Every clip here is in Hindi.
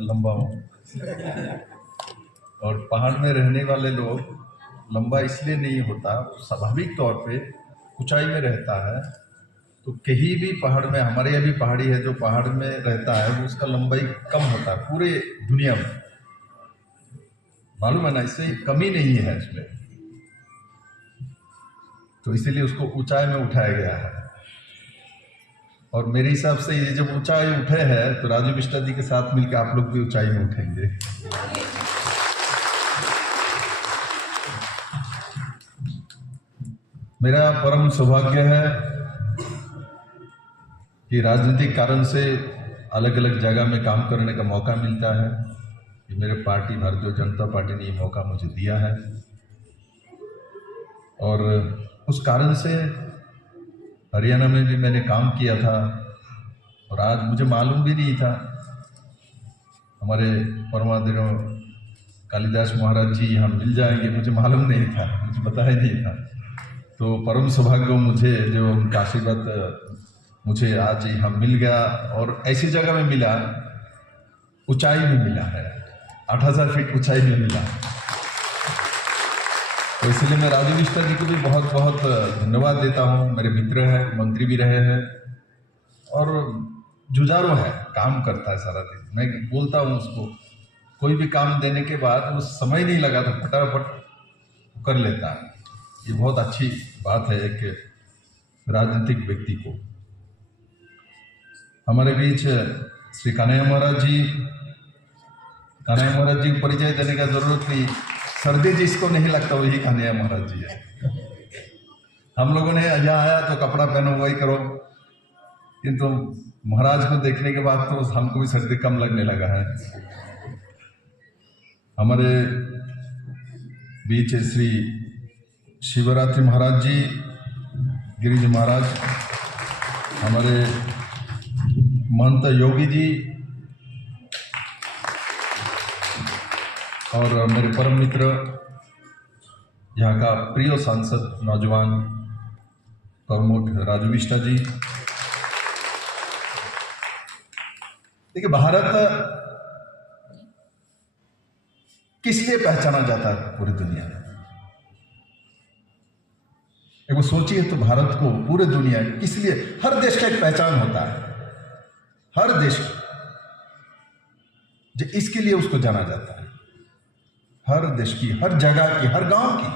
लंबा हूँ। और पहाड़ में रहने वाले लोग लंबा इसलिए नहीं होता, स्वाभाविक तौर पे ऊंचाई में रहता है तो कहीं भी पहाड़ में, हमारे यहाँ भी पहाड़ी है, जो पहाड़ में रहता है वो उसका लंबाई कम होता है पूरे दुनिया में, मालूम है ना, इससे कमी नहीं है इसमें, तो इसीलिए उसको ऊंचाई में उठाया गया है। और मेरे हिसाब से ये जब ऊंचाई उठे हैं तो राजू बिष्टा जी के साथ मिलकर आप लोग भी ऊंचाई में उठेंगे। मेरा परम सौभाग्य है कि राजनीतिक कारण से अलग अलग जगह में काम करने का मौका मिलता है। कि मेरे पार्टी भारतीय जनता पार्टी ने ये मौका मुझे दिया है और उस कारण से हरियाणा में भी मैंने काम किया था और आज मुझे मालूम भी नहीं था हमारे परमादरणीय कालिदास महाराज जी यहाँ मिल जाएंगे, मुझे मालूम नहीं था, मुझे पता ही नहीं था। तो परम सौभाग्य मुझे जो उनका आशीर्वाद मुझे आज यहाँ मिल गया और ऐसी जगह में मिला, ऊंचाई में मिला है, 8000 फीट ऊंचाई में मिला। तो इसलिए मैं राजू बिष्टा जी को भी बहुत बहुत धन्यवाद देता हूँ। मेरे मित्र हैं, मंत्री भी रहे हैं और जुझारू है, काम करता है सारा दिन। मैं बोलता हूँ उसको, कोई भी काम देने के बाद वो समय नहीं लगा तो फटाफट कर लेता है। ये बहुत अच्छी बात है एक राजनीतिक व्यक्ति को। हमारे बीच श्री कन्हैया महाराज जी को परिचय देने का जरूरत नहीं, सर्दी जिसको नहीं लगता वही कन्हैया महाराज जी है। हम लोगों ने यहाँ आया तो कपड़ा पहनो वही करो, किंतु महाराज को देखने के बाद तो हमको भी सर्दी कम लगने लगा है। हमारे बीच श्री शिवरात्रि महाराज जी, गिरिज महाराज, हमारे महंत योगी जी और मेरे परम मित्र यहाँ का प्रिय सांसद नौजवान कर्मठ राजू बिष्टा जी। देखिए, भारत किस लिए पहचाना जाता है पूरी दुनिया में? एक वो सोचिए तो, भारत को पूरे दुनिया किस लिए, हर देश का एक पहचान होता है, हर देश जो इसके लिए उसको जाना जाता है, हर देश की, हर जगह की, हर गांव की।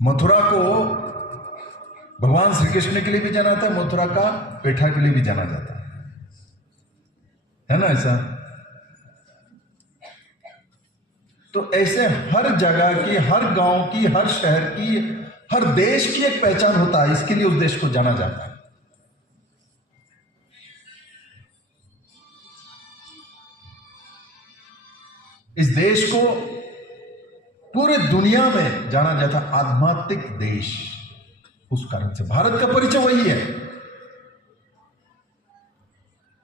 मथुरा को भगवान श्री कृष्ण के लिए भी जाना जाता है, मथुरा का पेठा के लिए भी जाना जाता है ना ऐसा? तो ऐसे हर जगह की, हर गांव की, हर शहर की, हर देश की एक पहचान होता है, इसके लिए उस देश को जाना जाता है। इस देश को पूरे दुनिया में जाना जाता है आध्यात्मिक देश, उस कारण से भारत का परिचय वही है।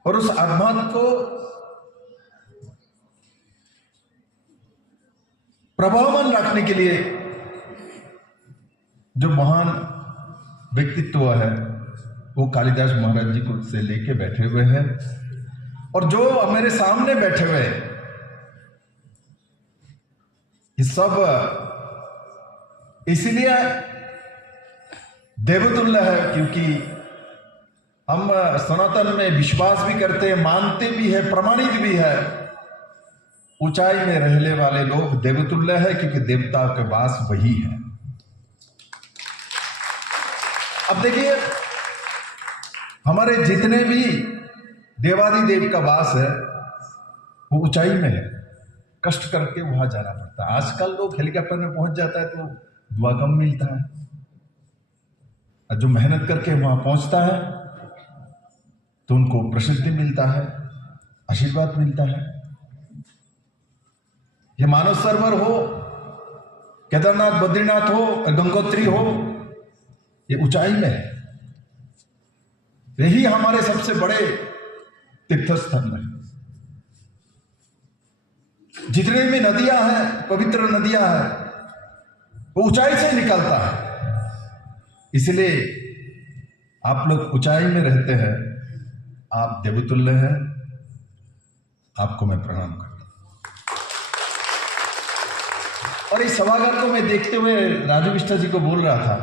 और उस आध्यात्म को प्रभावमान रखने के लिए जो महान व्यक्तित्व है वो कालिदास महाराज जी को से लेके बैठे हुए हैं। और जो मेरे सामने बैठे हुए हैं ये सब इसलिए देवतुल्य है क्योंकि हम सनातन में विश्वास भी करते हैं, मानते भी है, प्रमाणित भी है। ऊंचाई में रहने वाले लोग देवतुल्य है क्योंकि देवता के वास वही है। अब देखिए, हमारे जितने भी देवादिदेव का वास है वो ऊंचाई में है, कष्ट करके वहां जाना पड़ता है। आजकल लोग हेलीकॉप्टर में पहुंच जाता है तो दुआ कम मिलता है, और जो मेहनत करके वहां पहुंचता है तो उनको प्रसिद्धि मिलता है, आशीर्वाद मिलता है। ये मानव सरोवर हो, केदारनाथ, बद्रीनाथ हो, गंगोत्री हो, ये ऊंचाई में है। यही हमारे सबसे बड़े तीर्थ स्थल है। जितने भी नदियां हैं, पवित्र नदियां हैं, वो ऊंचाई से निकलता है। इसलिए आप लोग ऊंचाई में रहते हैं, आप देवतुल्य हैं, आपको मैं प्रणाम करता हूं। और इस सभागार को मैं देखते हुए राजू बिष्टा जी को बोल रहा था,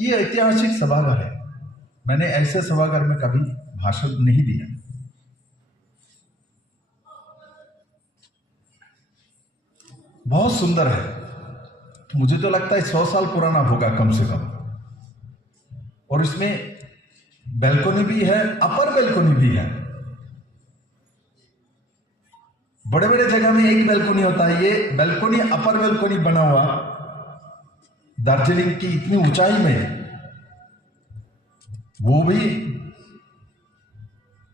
ये ऐतिहासिक सभागार है। मैंने ऐसे सभागार में कभी भाषण नहीं दिया। बहुत सुंदर है, मुझे तो लगता है 100 साल पुराना होगा कम से कम। और इसमें बैल्कनी भी है, अपर बैल्कनी भी है। बड़े बड़े जगह में एक बैल्कनी होता है, ये बैल्कनी अपर बैल्कनी बना हुआ दार्जिलिंग की इतनी ऊंचाई में, वो भी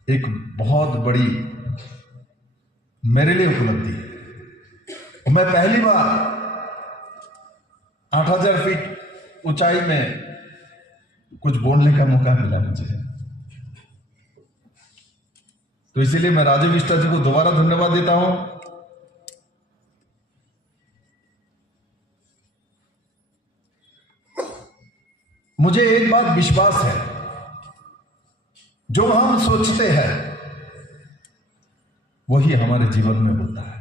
एक बहुत बड़ी मेरे लिए उपलब्धि है। मैं पहली बार 8000 फीट ऊंचाई में कुछ बोलने का मौका मिला मुझे, तो इसीलिए मैं राजू बिष्टा जी को दोबारा धन्यवाद देता हूं। मुझे एक बात विश्वास है, जो हम सोचते हैं वही हमारे जीवन में होता है।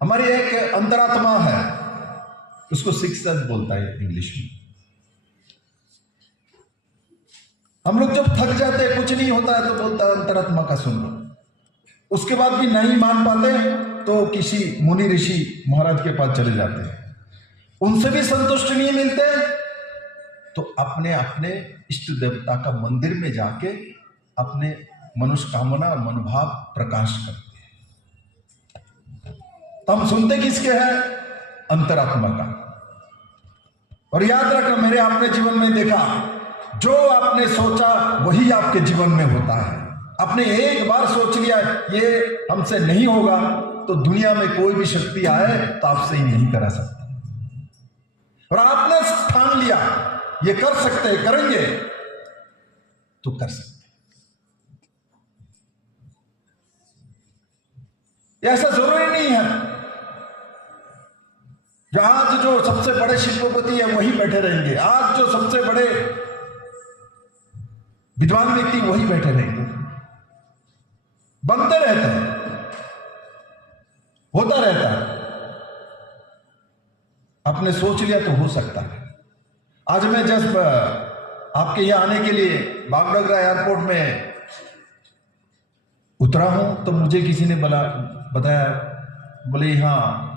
हमारी एक अंतरात्मा है, उसको सिक्स्थ सेंस बोलता है इंग्लिश में। हम लोग जब थक जाते हैं, कुछ नहीं होता है, तो बोलता है अंतरात्मा का सुन लो। उसके बाद भी नहीं मान पाते तो किसी मुनि ऋषि महाराज के पास चले जाते हैं, उनसे भी संतुष्ट नहीं मिलते तो अपने अपने इष्ट देवता का मंदिर में जाके अपने मनोकामना और मनोभाव प्रकाश करते हैं। तो हम सुनते किसके हैं? अंतरात्मा का। और याद रखना, मेरे आपने जीवन में देखा, जो आपने सोचा वही आपके जीवन में होता है। आपने एक बार सोच लिया ये हमसे नहीं होगा, तो दुनिया में कोई भी शक्ति आए तो आपसे ही नहीं करा सकता। और आपने ठान लिया ये कर सकते, करेंगे, तो कर सकते। ऐसा जरूरी नहीं है आज जो सबसे बड़े शिल्पपति है वही बैठे रहेंगे, आज जो सबसे बड़े विद्वान व्यक्ति वही बैठे रहेंगे। बनते रहते हैं, होता रहता है। आपने सोच लिया तो हो सकता है। आज मैं जब आपके यहां आने के लिए बागडोगरा एयरपोर्ट में उतरा हूं तो मुझे किसी ने बताया, बोले यहां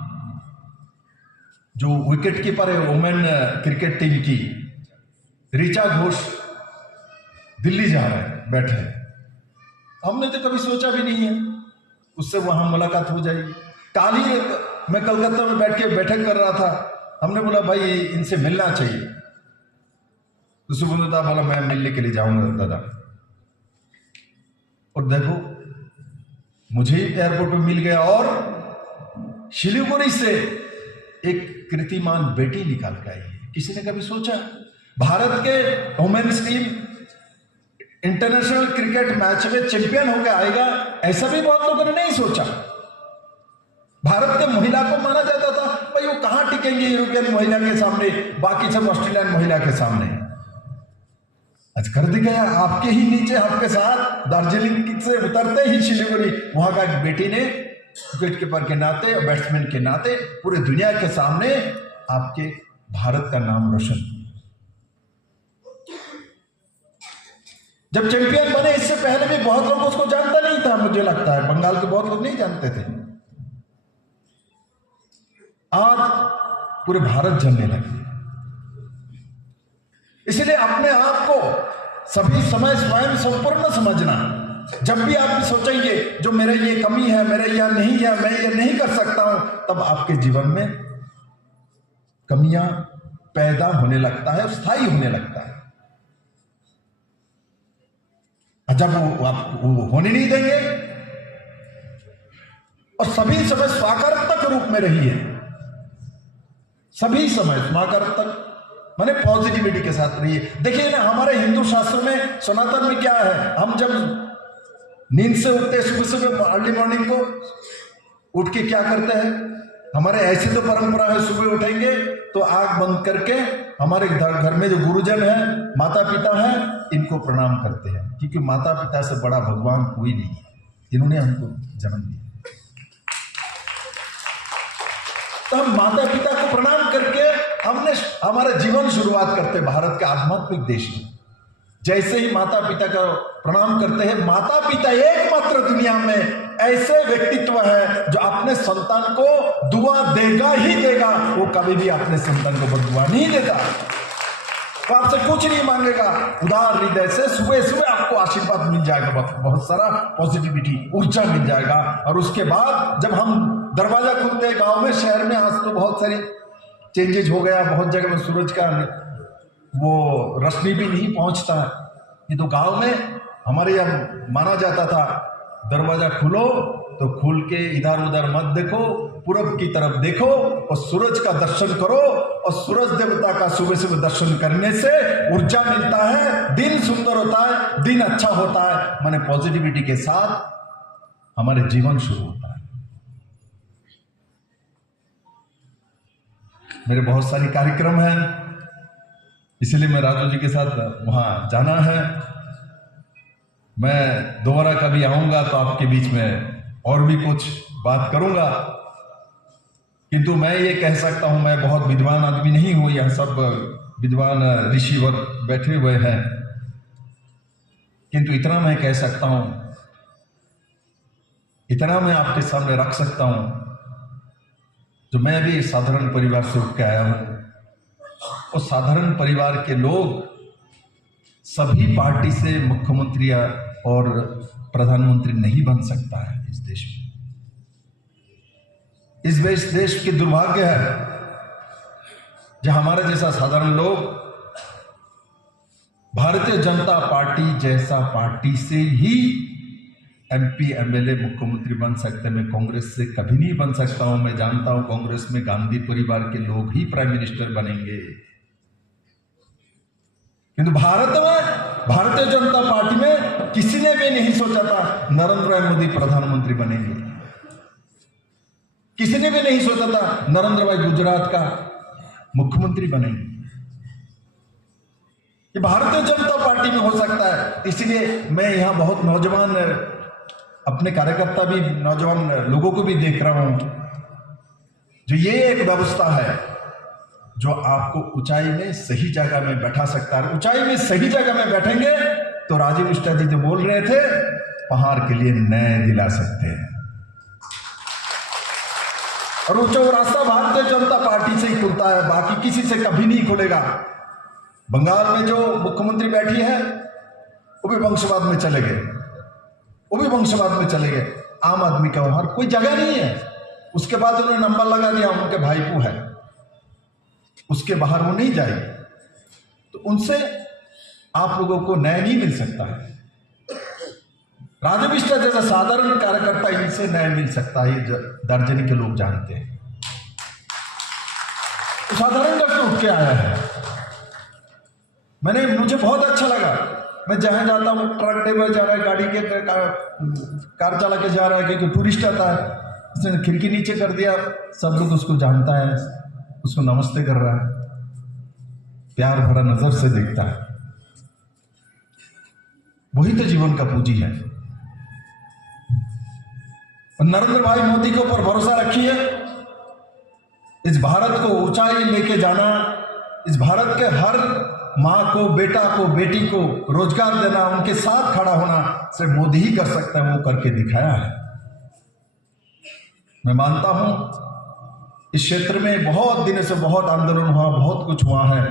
जो विकेट कीपर है वुमेन क्रिकेट टीम की ऋचा घोष दिल्ली जा रहे हैं, बैठे। हमने तो कभी सोचा भी नहीं है उससे वहां मुलाकात हो जाएगी। कल ही मैं कलकत्ता में बैठ के बैठक कर रहा था, हमने बोला भाई इनसे मिलना चाहिए, तो सुबोधदा बोला मैं मिलने के लिए जाऊंगा दादा। और देखो मुझे एयरपोर्ट पे मिल गया, और शिलीगुड़ी से एक कीर्तिमान बेटी निकाल के आई है। किसी ने कभी सोचा भारत के women's team international cricket match में चैंपियन होकर आएगा? ऐसा भी बहुत लोगों ने नहीं सोचा। भारत के महिला को माना जाता था भाई वो कहां टिकेंगे यूरोपियन महिला के सामने, बाकी सब ऑस्ट्रेलियन महिला के सामने। आज कर दी गया आपके ही नीचे, आपके साथ दार्जिलिंग से उतरते ही शिलीगुड़ी, वहां का एक बेटी ने विकेट कीपर के नाते और बैट्समैन के नाते पूरे दुनिया के सामने आपके भारत का नाम रोशन। जब चैंपियन बने इससे पहले भी बहुत लोग उसको जानता नहीं था, मुझे लगता है बंगाल के बहुत लोग नहीं जानते थे। आज पूरे भारत जानने लगे। इसलिए अपने आप को सभी समय स्वयं संपूर्ण समझना। जब भी आप सोचेंगे जो मेरे ये कमी है, मेरे यह नहीं है, मैं ये नहीं कर सकता हूं, तब आपके जीवन में कमियां पैदा होने लगता है, स्थायी होने लगता है। जब वो आप होने नहीं देंगे, और सभी समय सकारात्मक रूप में रहिए, सभी समय सकारात्मक माने पॉजिटिविटी के साथ रहिए। देखिए ना, हमारे हिंदू शास्त्र में सनातन में क्या है, हम जब नींद से उठते सुबह सुबह अर्ली मॉर्निंग को उठ के क्या करते हैं? हमारे ऐसी तो परंपरा है, सुबह उठेंगे तो आंख बंद करके हमारे घर में जो गुरुजन है, माता पिता हैं, इनको प्रणाम करते हैं, क्योंकि माता पिता से बड़ा भगवान कोई नहीं है, इन्होंने हमको जन्म दिया। तो हम माता पिता को प्रणाम करके हमने हमारा जीवन शुरुआत करते हैं भारत के आध्यात्मिक देश में। जैसे ही माता पिता का प्रणाम करते हैं, माता पिता एकमात्र दुनिया में ऐसे व्यक्तित्व है जो अपने संतान को दुआ देगा ही देगा, वो कभी भी अपने संतान को बददुआ नहीं देता। वो आपसे कुछ नहीं मांगेगा, उदार हृदय से सुबह सुबह आपको आशीर्वाद मिल जाएगा, बहुत सारा पॉजिटिविटी, ऊर्जा मिल जाएगा। और उसके बाद जब हम दरवाजा खुलते हैं गांव में, शहर में आज तो बहुत सारी चेंजेज हो गया, बहुत जगह में सूरज का वो रोशनी भी नहीं पहुंचता। ये तो गांव में हमारे यहाँ माना जाता था, दरवाजा खुलो तो खुल के इधर उधर मत देखो, पूरब की तरफ देखो और सूरज का दर्शन करो, और सूरज देवता का सुबह सुबह दर्शन करने से ऊर्जा मिलता है, दिन सुंदर होता है, दिन अच्छा होता है, माने पॉजिटिविटी के साथ हमारे जीवन शुरू होता है। मेरे बहुत सारे कार्यक्रम हैं, इसलिए मैं राजू जी के साथ वहां जाना है। मैं दोबारा कभी आऊंगा तो आपके बीच में और भी कुछ बात करूंगा, किंतु मैं ये कह सकता हूं, मैं बहुत विद्वान आदमी नहीं हूं, यह सब विद्वान ऋषिवर बैठे हुए हैं, किंतु इतना मैं कह सकता हूं, इतना मैं आपके सामने रख सकता हूं, जो मैं भी साधारण परिवार से उठ के आया हूं। और साधारण परिवार के लोग सभी पार्टी से मुख्यमंत्री और प्रधानमंत्री नहीं बन सकता है इस देश में। इस देश के दुर्भाग्य है जो हमारे जैसा साधारण लोग भारतीय जनता पार्टी जैसा पार्टी से ही एमपी एमएलए मुख्यमंत्री बन सकते हैं। मैं कांग्रेस से कभी नहीं बन सकता हूं। मैं जानता हूं कांग्रेस में गांधी परिवार के लोग ही प्राइम मिनिस्टर बनेंगे, किंतु भारत में भारतीय जनता पार्टी में किसी ने भी नहीं सोचा था नरेंद्र भाई मोदी प्रधानमंत्री बनेंगे, किसी ने भी नहीं सोचा था नरेंद्र भाई गुजरात का मुख्यमंत्री बनेंगे। ये भारतीय जनता पार्टी में हो सकता है। इसलिए मैं यहां बहुत नौजवान अपने कार्यकर्ता भी नौजवान लोगों को भी देख रहा हूं, जो ये एक व्यवस्था है जो आपको ऊंचाई में सही जगह में बैठा सकता है। ऊंचाई में सही जगह में बैठेंगे तो राजीव मिश्रा जी जो बोल रहे थे, पहाड़ के लिए न्याय दिला सकते हैं। और वो रास्ता भारतीय जनता पार्टी से ही खुलता है, बाकी किसी से कभी नहीं खुलेगा। बंगाल में जो मुख्यमंत्री बैठी है वो भी वंशवाद में चले गए, वो भी वंशवाद में चले गए। आम आदमी का वहां कोई जगह नहीं है। उसके बाद उन्होंने नंबर लगा दिया उनके भाईपू है, उसके बाहर वो नहीं जाएगी। तो उनसे आप लोगों को न्याय नहीं मिल सकता है। राजीव मिश्रा जैसा साधारण कार्यकर्ता, इनसे न्याय मिल सकता है, ये दर्जन के लोग जानते हैं। तो साधारण डॉक्टर उठ के आया है। मुझे बहुत अच्छा लगा। मैं जहां जाता हूं, ट्रक ड्राइवर जा रहा है, गाड़ी के कार चला के जा रहा है, क्योंकि टूरिस्ट आता है, उसने खिड़की नीचे कर दिया, सब लोग उसको जानता है, उसको नमस्ते कर रहा है, प्यार भरा नजर से देखता है। वही तो जीवन का पूंजी है। और नरेंद्र भाई मोदी के ऊपर भरोसा रखिए। इस भारत को ऊंचाई लेके जाना, इस भारत के हर मां को, बेटा को, बेटी को रोजगार देना, उनके साथ खड़ा होना सिर्फ मोदी ही कर सकता है। वो करके दिखाया है। मैं मानता हूं इस क्षेत्र में बहुत दिन से बहुत आंदोलन हुआ, बहुत कुछ हुआ है,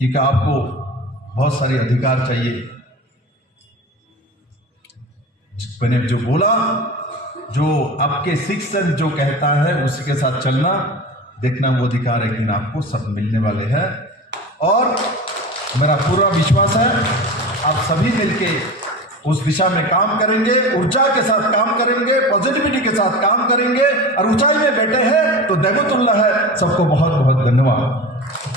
क्योंकि आपको बहुत सारे अधिकार चाहिए। मैंने जो बोला, जो आपके शिक्षण जो कहता है उसके साथ चलना, देखना वो अधिकार है कि आपको सब मिलने वाले हैं। और मेरा पूरा विश्वास है आप सभी मिलके उस दिशा में काम करेंगे, ऊर्जा के साथ काम करेंगे, पॉजिटिविटी के साथ काम करेंगे, और ऊंचाई में बैठे हैं तो देवतुल्लाह है। सबको बहुत बहुत धन्यवाद।